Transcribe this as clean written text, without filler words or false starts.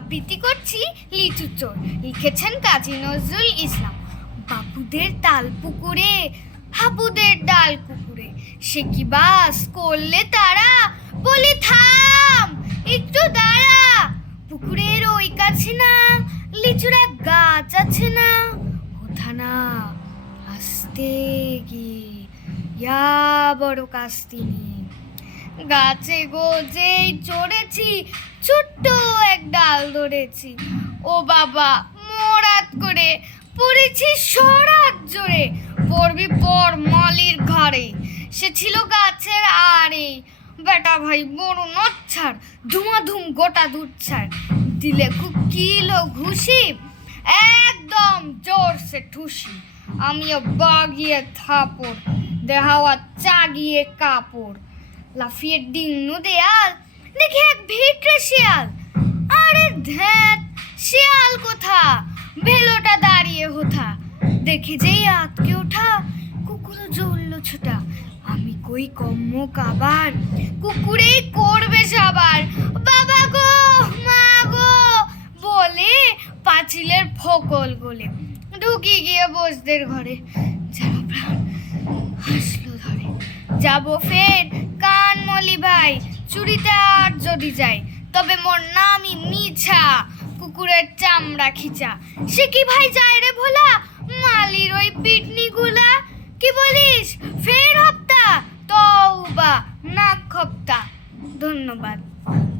আবৃত্তি করছি লিচু চোর, লিখেছেন কাজী নজরুল ইসলাম। বাবুদের তাল পুকুরে, হাবুদের ডাল কুকুরে, সে কি বাস করলে তারা, বলি থাম একটু দাঁড়া। পুকুরের ওই কাছে না লিচুর এক গাছ আছে না, কোথা না আসতে গিয়ে ইয়া বড় কাস্তি নিয়ে। গাছে গোজেই চড়েছি, ছোট্ট এক ডাল ধরেছি, ও বাবা মরাত করে পড়েছি সরাত জোরে। পড়বি পর মালির ঘরে, সে ছিল গাছের আড়ে। বেটা ভাই বড় নচ্ছাড়, ধুমাধুম গোটা দুধ ছাড়, দিলে কিলো ঘুষি, একদম জোরসে ঠুসি। আমিও বাগিয়ে থাপড়, দেহাওয়া চাগিয়ে কাপড়। লাফিয়ে ডিঙ্গু দেয়াল, দেখি এক ভিটরে শিয়াল। আরে ধ্যাত, শিয়াল কোথা, ভেলোটা দাঁড়িয়ে হোথা। দেখে যেই আতকে ওঠা, কুকুরও জ্বললো ছোটা। আমি কই কম্ম কাবার, কুকুরেই করবে সবার। বাবা গো মা গো বলে পাঁচিলের ফকল গলে ঢুকি গিয়ে বসদের ঘরে। যেন প্রাণ হাসলো ধরে, যাবো ফের কানমলি ভাই, চুরিতে আর যদি যাই, তবে মোর নামই মিছা, কুকুরের চামড়া খিচা। সে কি ভাই যায় রে ভোলা, মালির ওই পিটনি গুলা। কি বলিস ফের হপ্তা, তওবা নাক খপ্তা। ধন্যবাদ।